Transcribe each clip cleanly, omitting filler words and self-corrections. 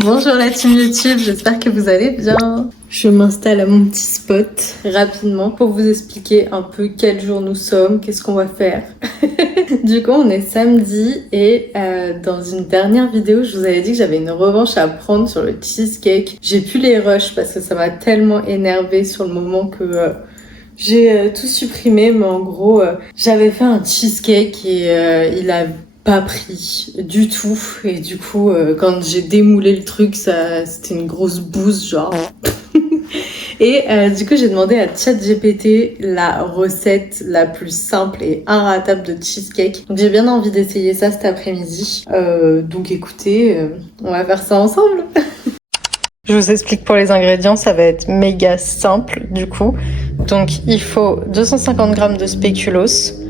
Bonjour la team YouTube, j'espère que vous allez bien. Je m'installe à mon petit spot rapidement pour vous expliquer un peu quel jour nous sommes, qu'est-ce qu'on va faire. Du coup, on est samedi et dans une dernière vidéo, je vous avais dit que j'avais une revanche à prendre sur le cheesecake. J'ai pu les rush parce que ça m'a tellement énervé sur le moment que j'ai tout supprimé, mais en gros, j'avais fait un cheesecake et il a pas pris du tout. Et du coup, quand j'ai démoulé le truc, c'était une grosse bouse, genre. Et du coup, j'ai demandé à ChatGPT la recette la plus simple et inratable de cheesecake. Donc j'ai bien envie d'essayer ça cet après-midi. Donc écoutez, on va faire ça ensemble. Je vous explique pour les ingrédients, ça va être méga simple du coup. Donc il faut 250 g de spéculoos.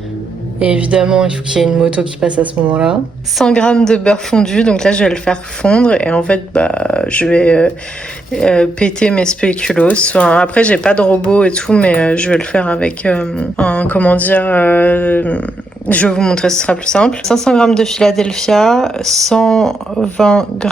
Et évidemment, il faut qu'il y ait une moto qui passe à ce moment-là. 100 g de beurre fondu, donc là je vais le faire fondre et en fait je vais péter mes spéculoos. Enfin, après j'ai pas de robot et tout, mais je vais le faire avec je vais vous montrer, ce sera plus simple. 500 g de Philadelphia, 120 g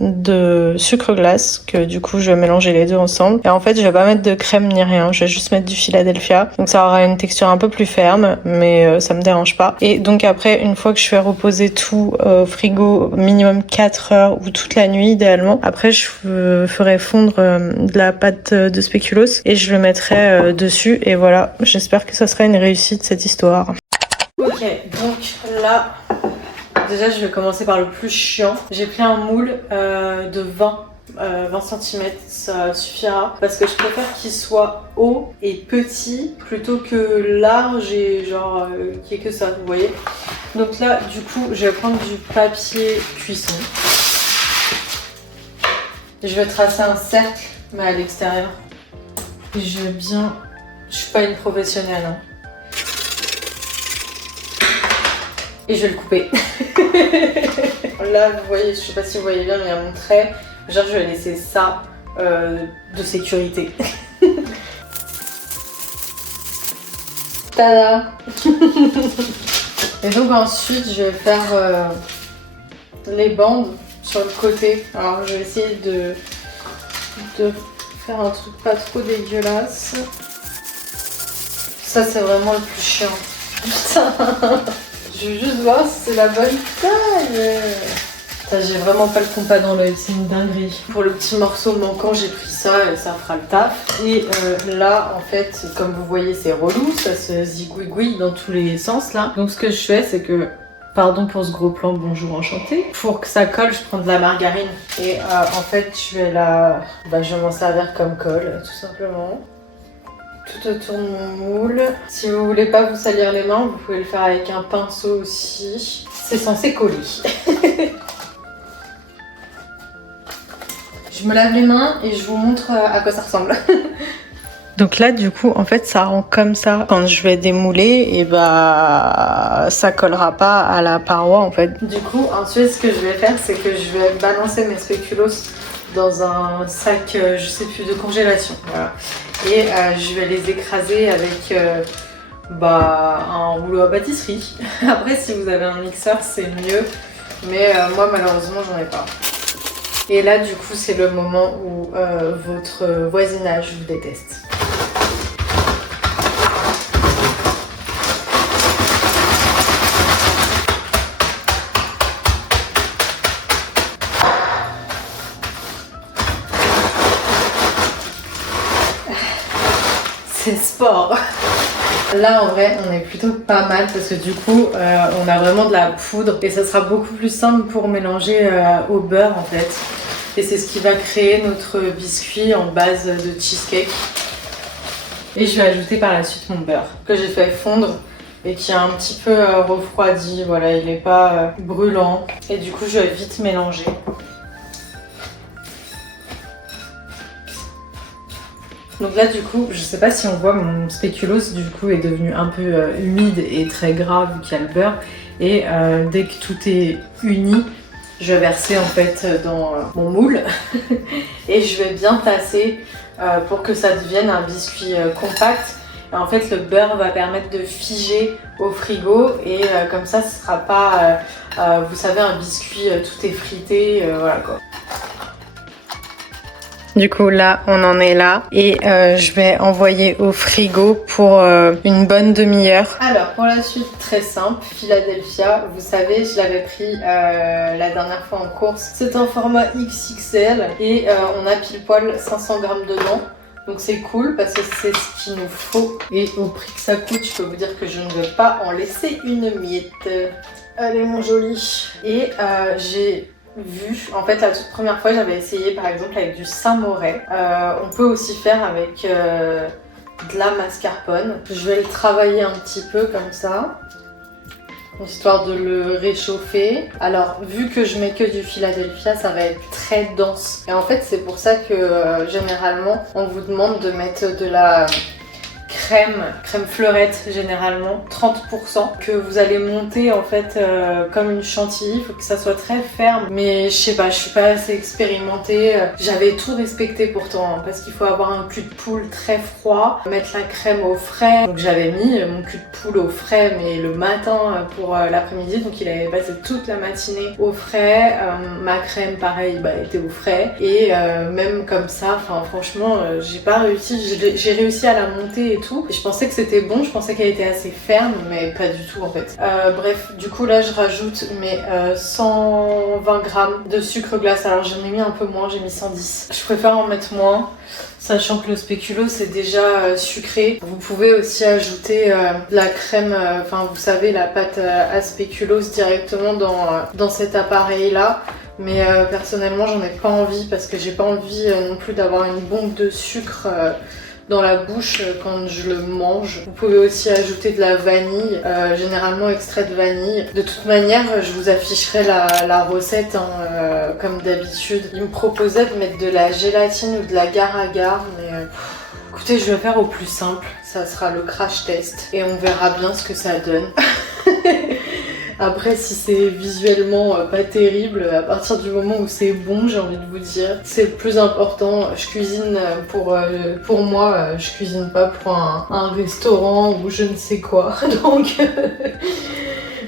de sucre glace, que du coup je vais mélanger les deux ensemble. Et en fait je vais pas mettre de crème ni rien, je vais juste mettre du Philadelphia. Donc ça aura une texture un peu plus ferme, mais ça me dérange pas. Et donc après, une fois que je fais reposer tout au frigo, minimum 4 heures ou toute la nuit idéalement, après je ferai fondre de la pâte de spéculoos et je le mettrai dessus. Et voilà, j'espère que ça sera une réussite cette histoire. Ok, donc là, déjà je vais commencer par le plus chiant. J'ai pris un moule de 20 cm, ça suffira parce que je préfère qu'il soit haut et petit plutôt que large et genre qu'il n'y ait que ça, vous voyez. Donc là, du coup, je vais prendre du papier cuisson. Je vais tracer un cercle, mais à l'extérieur. Et je vais bien... Je suis pas une professionnelle, hein. Et je vais le couper. Là, vous voyez, je sais pas si vous voyez bien, mais il y a mon trait. Genre, je vais laisser ça de sécurité. Tada. Et donc ensuite, je vais faire les bandes sur le côté. Alors, je vais essayer de faire un truc pas trop dégueulasse. Ça, c'est vraiment le plus chiant. Putain. Je veux juste voir si c'est la bonne taille. J'ai vraiment pas le compas dans l'œil, c'est une dinguerie. Pour le petit morceau manquant, j'ai pris ça et ça fera le taf. Et là, en fait, comme vous voyez, c'est relou, ça se zigouigouille dans tous les sens là. Donc ce que je fais, c'est que, pardon pour ce gros plan, bonjour enchanté. Pour que ça colle, je prends de la margarine. Et en fait, je vais m'en servir comme colle, tout simplement. Tout autour de mon moule. Si vous voulez pas vous salir les mains, vous pouvez le faire avec un pinceau aussi. C'est censé coller. Je me lave les mains et je vous montre à quoi ça ressemble. Donc là, du coup, en fait, ça rend comme ça. Quand je vais démouler, et ça collera pas à la paroi, en fait. Du coup, ensuite, ce que je vais faire, c'est que je vais balancer mes spéculoos dans un sac, je sais plus, de congélation. Voilà. Et je vais les écraser avec un rouleau à pâtisserie. Après, si vous avez un mixeur, c'est mieux. Mais moi, malheureusement, j'en ai pas. Et là, du coup, c'est le moment où votre voisinage vous déteste. C'est sport. Là, en vrai, on est plutôt pas mal parce que du coup, on a vraiment de la poudre et ça sera beaucoup plus simple pour mélanger au beurre en fait. Et c'est ce qui va créer notre biscuit en base de cheesecake. Et je vais ajouter par la suite mon beurre que j'ai fait fondre et qui a un petit peu refroidi. Voilà, il n'est pas brûlant. Et du coup, je vais vite mélanger. Donc là, du coup, je sais pas si on voit, mon spéculoos du coup est devenu un peu humide et très gras vu qu'il y a le beurre. Et dès que tout est uni, je vais verser en fait dans mon moule et je vais bien tasser pour que ça devienne un biscuit compact. Et en fait, le beurre va permettre de figer au frigo et comme ça, ce sera pas, vous savez, un biscuit tout effrité, voilà quoi. Du coup là on en est là et je vais envoyer au frigo pour une bonne demi-heure. Alors pour la suite très simple, Philadelphia, vous savez je l'avais pris la dernière fois en course. C'est un format XXL et on a pile poil 500 grammes dedans. Donc c'est cool parce que c'est ce qu'il nous faut. Et au prix que ça coûte, je peux vous dire que je ne veux pas en laisser une miette. Allez mon joli. Et j'ai vu, en fait la toute première fois j'avais essayé par exemple avec du Saint-Moré. On peut aussi faire avec de la mascarpone. Je vais le travailler un petit peu comme ça, histoire de le réchauffer. Alors vu que je mets que du Philadelphia, ça va être très dense. Et en fait c'est pour ça que généralement on vous demande de mettre de la crème fleurette généralement, 30%, que vous allez monter en fait comme une chantilly. Il faut que ça soit très ferme, mais je sais pas, je suis pas assez expérimentée. J'avais tout respecté pourtant, hein, parce qu'il faut avoir un cul de poule très froid, mettre la crème au frais. Donc j'avais mis mon cul de poule au frais, mais le matin pour l'après-midi, donc il avait passé toute la matinée au frais. Ma crème pareil était au frais, et même comme ça, enfin franchement j'ai pas réussi, j'ai réussi à la monter et tout. Et je pensais que c'était bon, je pensais qu'elle était assez ferme, mais pas du tout en fait. Bref, du coup là je rajoute mes 120 grammes de sucre glace. Alors j'en ai mis un peu moins, j'ai mis 110. Je préfère en mettre moins, sachant que le spéculoos c'est déjà sucré. Vous pouvez aussi ajouter de la crème, enfin vous savez la pâte à spéculoos directement dans cet appareil là. Mais personnellement j'en ai pas envie parce que j'ai pas envie non plus d'avoir une bombe de sucre dans la bouche quand je le mange. Vous pouvez aussi ajouter de la vanille, généralement extrait de vanille. De toute manière, je vous afficherai la recette hein, comme d'habitude. Il me proposait de mettre de la gélatine ou de l'agar-agar, mais écoutez, je vais faire au plus simple. Ça sera le crash test et on verra bien ce que ça donne. Après, si c'est visuellement pas terrible, à partir du moment où c'est bon, j'ai envie de vous dire, c'est le plus important. Je cuisine pour moi, je cuisine pas pour un restaurant ou je ne sais quoi. Donc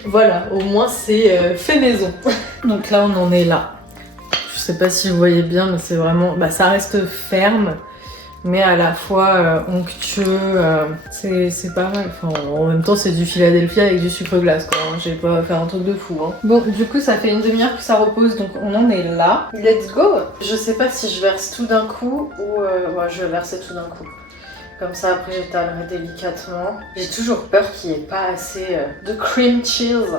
voilà, au moins c'est fait maison. Donc là, on en est là. Je sais pas si vous voyez bien, mais c'est vraiment... ça reste ferme. Mais à la fois onctueux, c'est pas mal. Enfin, en même temps, c'est du Philadelphia avec du sucre glace, quoi. Hein. J'ai pas fait un truc de fou. Hein. Bon, du coup, ça fait une demi-heure que ça repose, donc on en est là. Let's go! Je sais pas si je verse tout d'un coup ou... ouais, je vais verser tout d'un coup. Comme ça, après, j'étalerai délicatement. J'ai toujours peur qu'il n'y ait pas assez de cream cheese.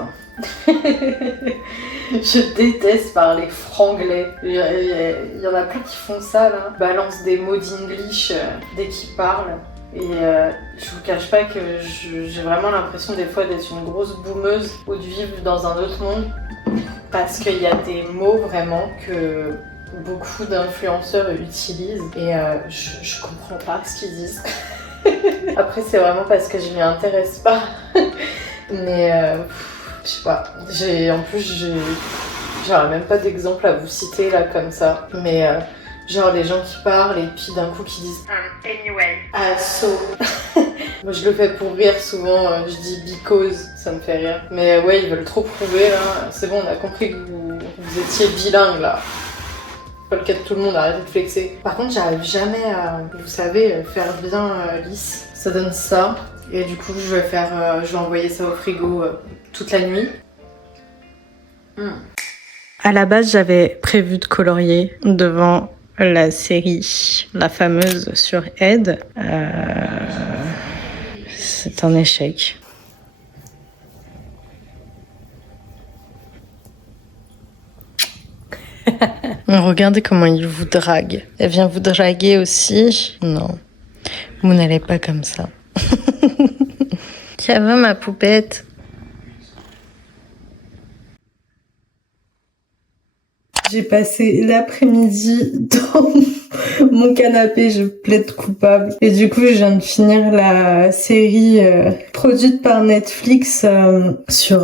Je déteste parler franglais. Il y en a plein qui font ça là. Balance des mots d'English dès qu'ils parlent. Et je vous cache pas que j'ai vraiment l'impression des fois d'être une grosse boumeuse ou de vivre dans un autre monde. Parce qu'il y a des mots vraiment que beaucoup d'influenceurs utilisent et je comprends pas ce qu'ils disent. Après c'est vraiment parce que je m'y intéresse pas. Mais je sais pas, en plus j'aurais même pas d'exemple à vous citer là comme ça, mais genre les gens qui parlent et puis d'un coup qui disent anyway, so. Moi je le fais pour rire souvent, je dis because, ça me fait rire. Mais ouais, ils veulent trop prouver là, c'est bon, on a compris que vous étiez bilingue là. Pas le cas de tout le monde, arrêtez de flexer. Par contre j'arrive jamais à, vous savez, faire bien lisse. Ça donne ça. Et du coup, je vais envoyer ça au frigo toute la nuit. À la base, j'avais prévu de colorier devant la série, la fameuse sur Ed. C'est un échec. Regardez comment il vous drague. Elle vient vous draguer aussi? Non, vous n'allez pas comme ça. Ça va ma poupette? J'ai passé l'après-midi dans mon canapé, je plaide coupable. Et du coup, je viens de finir la série produite par Netflix sur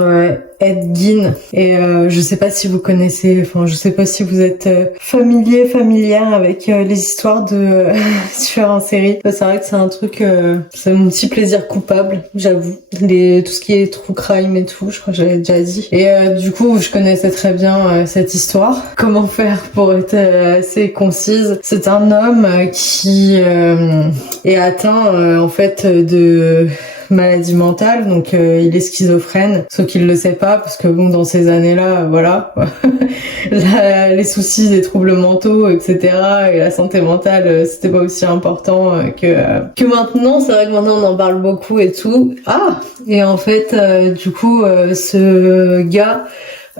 Ed Gein. Et je sais pas si vous connaissez, enfin je sais pas si vous êtes familière avec les histoires de tueurs en série. C'est vrai que c'est un truc, c'est mon petit plaisir coupable, j'avoue. Tout ce qui est true crime et tout, je crois que j'avais déjà dit. Et du coup, je connaissais très bien cette histoire. Comment faire pour être assez concise? C'est un homme qui est atteint en fait de maladie mentale, donc il est schizophrène, sauf qu'il le sait pas parce que bon, dans ces années-là, voilà, les soucis des troubles mentaux, etc. et la santé mentale, c'était pas aussi important que maintenant. C'est vrai que maintenant on en parle beaucoup et tout. Ah, et en fait, du coup, ce gars,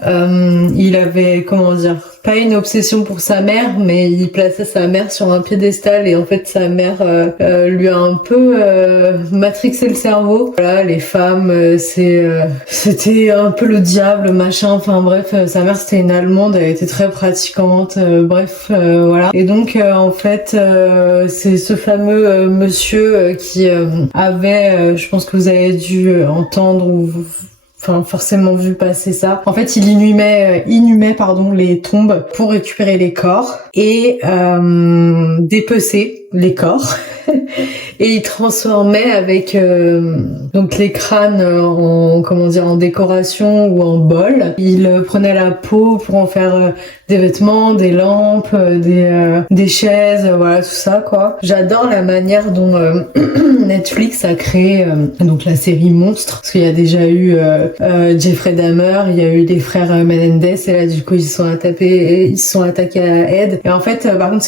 il avait, comment dire, pas une obsession pour sa mère, mais il plaçait sa mère sur un piédestal et en fait sa mère lui a un peu matrixé le cerveau. Voilà, les femmes, c'était un peu le diable, machin, enfin bref, sa mère c'était une Allemande, elle était très pratiquante, bref, voilà. Et donc en fait, c'est ce fameux monsieur qui avait, je pense que vous avez dû entendre ou enfin forcément vu passer ça. En fait, il inhumait les tombes pour récupérer les corps et dépecer les corps. Et il transformait avec donc les crânes en décoration ou en bol. Il prenait la peau pour en faire des vêtements, des lampes, des chaises, voilà tout ça quoi. J'adore la manière dont Netflix a créé donc la série Monstre, parce qu'il y a déjà eu Jeffrey Dahmer, il y a eu les frères Menendez et là du coup ils se sont attaqués à Ed. Et en fait par contre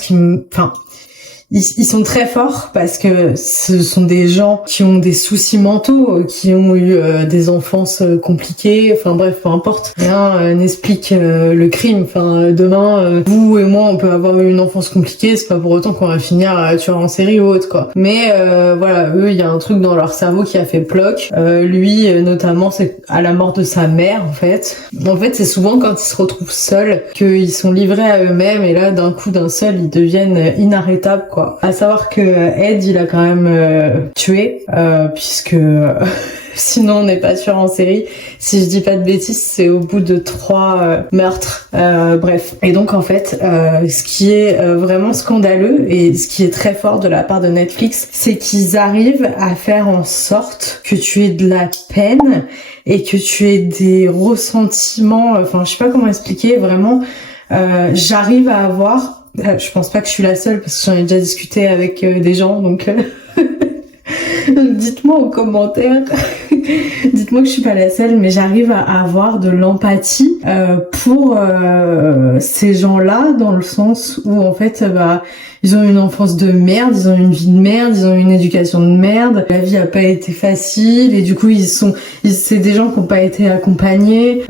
ils sont très forts parce que ce sont des gens qui ont des soucis mentaux, qui ont eu des enfances compliquées, enfin bref, peu importe. Rien n'explique le crime. Enfin, demain, vous et moi, on peut avoir eu une enfance compliquée, c'est pas pour autant qu'on va finir tueur en série ou autre, quoi. Mais voilà, eux, il y a un truc dans leur cerveau qui a fait ploc. Lui, notamment, c'est à la mort de sa mère, en fait. En fait, c'est souvent quand ils se retrouvent seuls qu'ils sont livrés à eux-mêmes et là, d'un coup, d'un seul, ils deviennent inarrêtables, quoi. À savoir que Ed, il a quand même tué, puisque sinon on n'est pas tueur en série. Si je dis pas de bêtises, c'est au bout de 3 meurtres. Bref. Et donc en fait, ce qui est vraiment scandaleux et ce qui est très fort de la part de Netflix, c'est qu'ils arrivent à faire en sorte que tu aies de la peine et que tu aies des ressentiments. Enfin, je sais pas comment expliquer. Vraiment, j'arrive à avoir. Je pense pas que je suis la seule parce que j'en ai déjà discuté avec des gens, donc dites-moi aux commentaires. Dites-moi que je suis pas la seule, mais j'arrive à avoir de l'empathie pour ces gens-là, dans le sens où en fait ils ont une enfance de merde, ils ont une vie de merde, ils ont une éducation de merde, la vie a pas été facile et du coup c'est des gens qui ont pas été accompagnés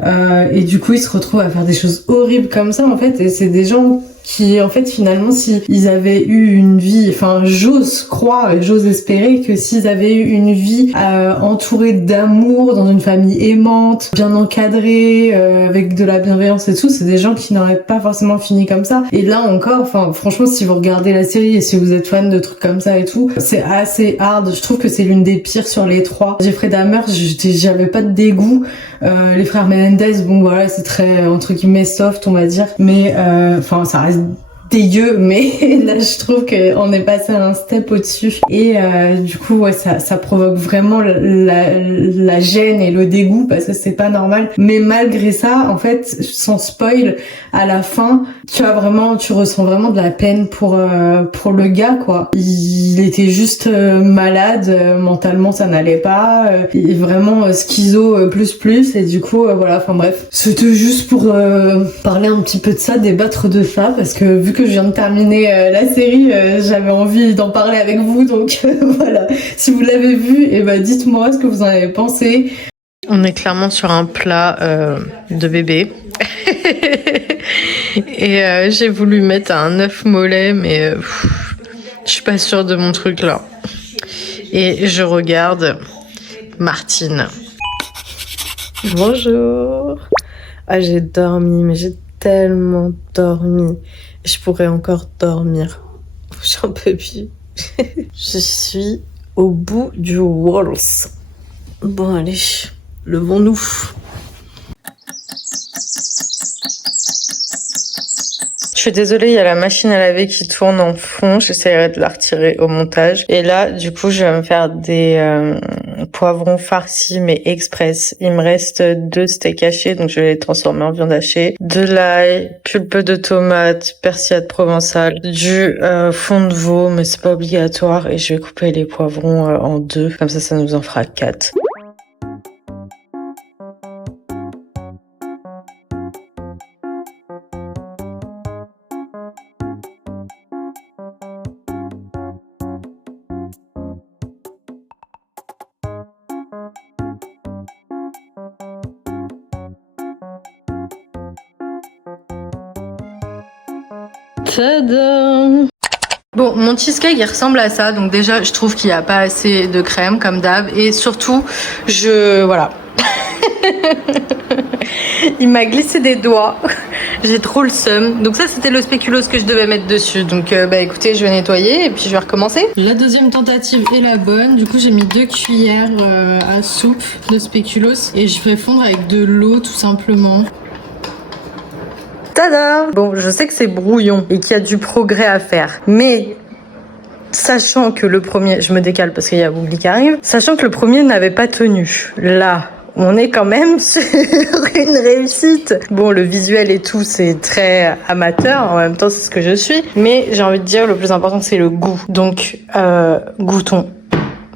et du coup ils se retrouvent à faire des choses horribles comme ça en fait, et c'est des gens qui en fait finalement si ils avaient eu une vie, enfin j'ose croire et j'ose espérer que s'ils avaient eu une vie entourée d'amour, dans une famille aimante, bien encadrée, avec de la bienveillance et tout, c'est des gens qui n'auraient pas forcément fini comme ça. Et là encore, enfin franchement si vous regardez la série et si vous êtes fan de trucs comme ça et tout, c'est assez hard. Je trouve que c'est l'une des pires sur les 3. Jeffrey Dahmer, j'avais pas de dégoût. Les frères Menendez, bon voilà, c'est très entre guillemets soft on va dire, mais enfin ça reste dégueu, mais là je trouve qu'on est passé un step au-dessus et du coup ouais ça provoque vraiment la gêne et le dégoût parce que c'est pas normal. Mais malgré ça, en fait, sans spoil, à la fin tu ressens vraiment de la peine pour le gars quoi. Il était juste malade, mentalement ça n'allait pas, il est vraiment schizo plus et du coup voilà, enfin bref, c'était juste pour parler un petit peu de ça, débattre de ça, parce que vu que je viens de terminer la série, j'avais envie d'en parler avec vous, donc voilà. Si vous l'avez vu, et dites-moi ce que vous en avez pensé. On est clairement sur un plat de bébé. Et j'ai voulu mettre un œuf mollet, mais je suis pas sûre de mon truc là. Et je regarde Martine. Bonjour. Ah, j'ai dormi, mais j'ai tellement dormi. Je pourrais encore dormir. J'en peux plus. Je suis au bout du waltz. Bon, allez, levons-nous. Je suis désolée, il y a la machine à laver qui tourne en fond. J'essaierai de la retirer au montage. Et là, du coup, je vais me faire des poivrons farcis, mais express. Il me reste 2 steaks hachés, donc je vais les transformer en viande hachée. De l'ail, pulpe de tomate, persillade provençale, du fond de veau, mais c'est pas obligatoire. Et je vais couper les poivrons en 2. Comme ça nous en fera 4. Tadam! Bon, mon cheesecake il ressemble à ça, donc déjà je trouve qu'il n'y a pas assez de crème comme d'hab, et surtout voilà. Il m'a glissé des doigts, j'ai trop le seum. Donc ça c'était le spéculoos que je devais mettre dessus, donc écoutez, je vais nettoyer et puis je vais recommencer. La deuxième tentative est la bonne, du coup j'ai mis 2 cuillères à soupe de spéculoos et je vais fondre avec de l'eau tout simplement. Tada! Bon, je sais que c'est brouillon et qu'il y a du progrès à faire, mais sachant que le premier, je me décale parce qu'il y a Bougli qui arrive, sachant que le premier n'avait pas tenu, là, on est quand même sur une réussite. Bon, le visuel et tout, c'est très amateur, en même temps c'est ce que je suis, mais j'ai envie de dire, le plus important c'est le goût. Donc, goûtons.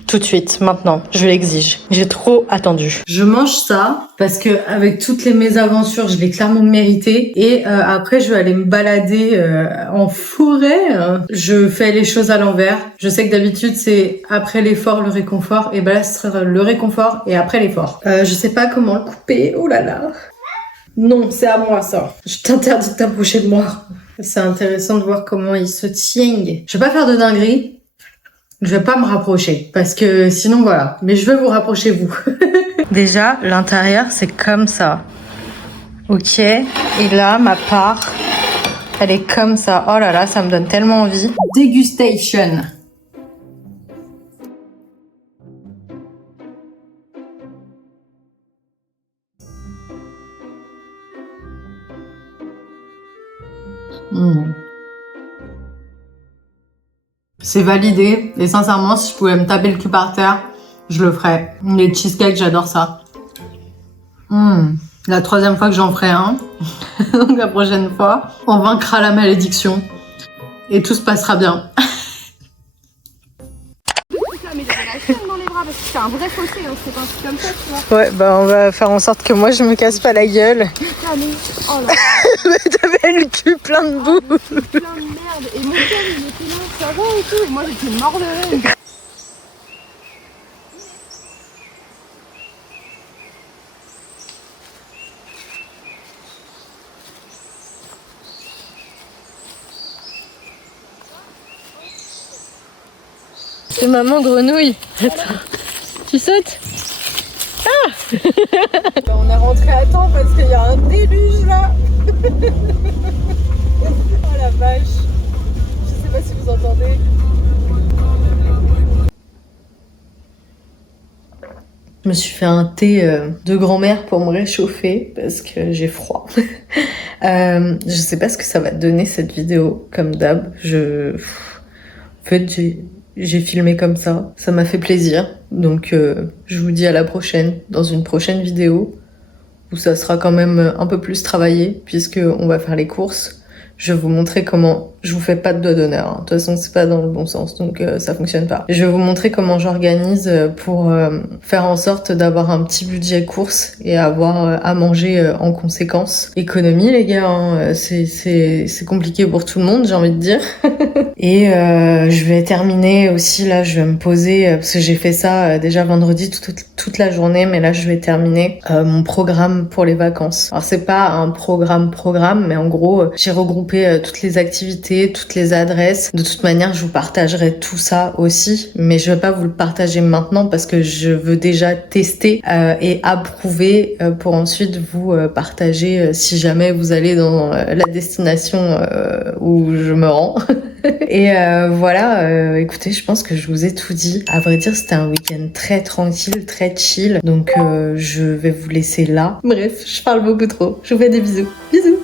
Tout de suite, maintenant, je l'exige. J'ai trop attendu. Je mange ça parce que avec toutes les mésaventures, je l'ai clairement mérité. Et après, je vais aller me balader en forêt. Je fais les choses à l'envers. Je sais que d'habitude, c'est après l'effort, le réconfort. Et ben là, ce sera le réconfort et après l'effort. Je sais pas comment le couper. Oh là là. Non, c'est à moi ça. Je t'interdis de t'approcher de moi. C'est intéressant de voir comment il se tient. Je vais pas faire de dinguerie. Je vais pas me rapprocher parce que sinon voilà, mais je vais vous rapprocher vous. Déjà, l'intérieur c'est comme ça. Ok, et là ma part, elle est comme ça. Oh là là, ça me donne tellement envie. Dégustation. C'est validé. Et sincèrement, si je pouvais me taper le cul par terre, je le ferais. Les cheesecakes, j'adore ça. La 3e fois que j'en ferai un. Donc la prochaine fois, on vaincra la malédiction. Et tout se passera bien. Dans les bras parce que c'est un vrai fossé, hein, c'est pas un truc comme ça, tu vois. Ouais, bah on va faire en sorte que moi je me casse pas la gueule. Putain, mais oh là. T'avais le cul plein de boue. Plein de merde. Et mon cœur il était là, ça va et tout. Et moi j'étais mort de rire. C'est maman grenouille. Attends. Tu sautes? Ah. On est rentré à temps parce qu'il y a un déluge là. Oh la vache. Je sais pas si vous entendez. Je me suis fait un thé de grand-mère pour me réchauffer parce que j'ai froid. Je sais pas ce que ça va donner cette vidéo, comme d'hab. En fait, j'ai filmé comme ça m'a fait plaisir. Donc je vous dis à la prochaine, dans une prochaine vidéo, où ça sera quand même un peu plus travaillé, puisque on va faire les courses. Je vais vous montrer comment... Je vous fais pas de doigt d'honneur, hein. De toute façon c'est pas dans le bon sens, donc ça fonctionne pas. Je vais vous montrer comment j'organise pour faire en sorte d'avoir un petit budget course et avoir à manger en conséquence. Économie les gars, hein. C'est compliqué pour tout le monde, j'ai envie de dire. Et je vais terminer aussi, là je vais me poser, parce que j'ai fait ça déjà vendredi toute la journée, mais là je vais terminer mon programme pour les vacances. Alors c'est pas un programme, mais en gros j'ai regroupé toutes les activités, toutes les adresses. De toute manière, je vous partagerai tout ça aussi, mais je vais pas vous le partager maintenant parce que je veux déjà tester et approuver pour ensuite vous partager si jamais vous allez dans la destination où je me rends. Et voilà, écoutez, je pense que je vous ai tout dit. À vrai dire, c'était un week-end très tranquille, très chill, donc je vais vous laisser là. Bref, je parle beaucoup trop. Je vous fais des bisous. Bisous.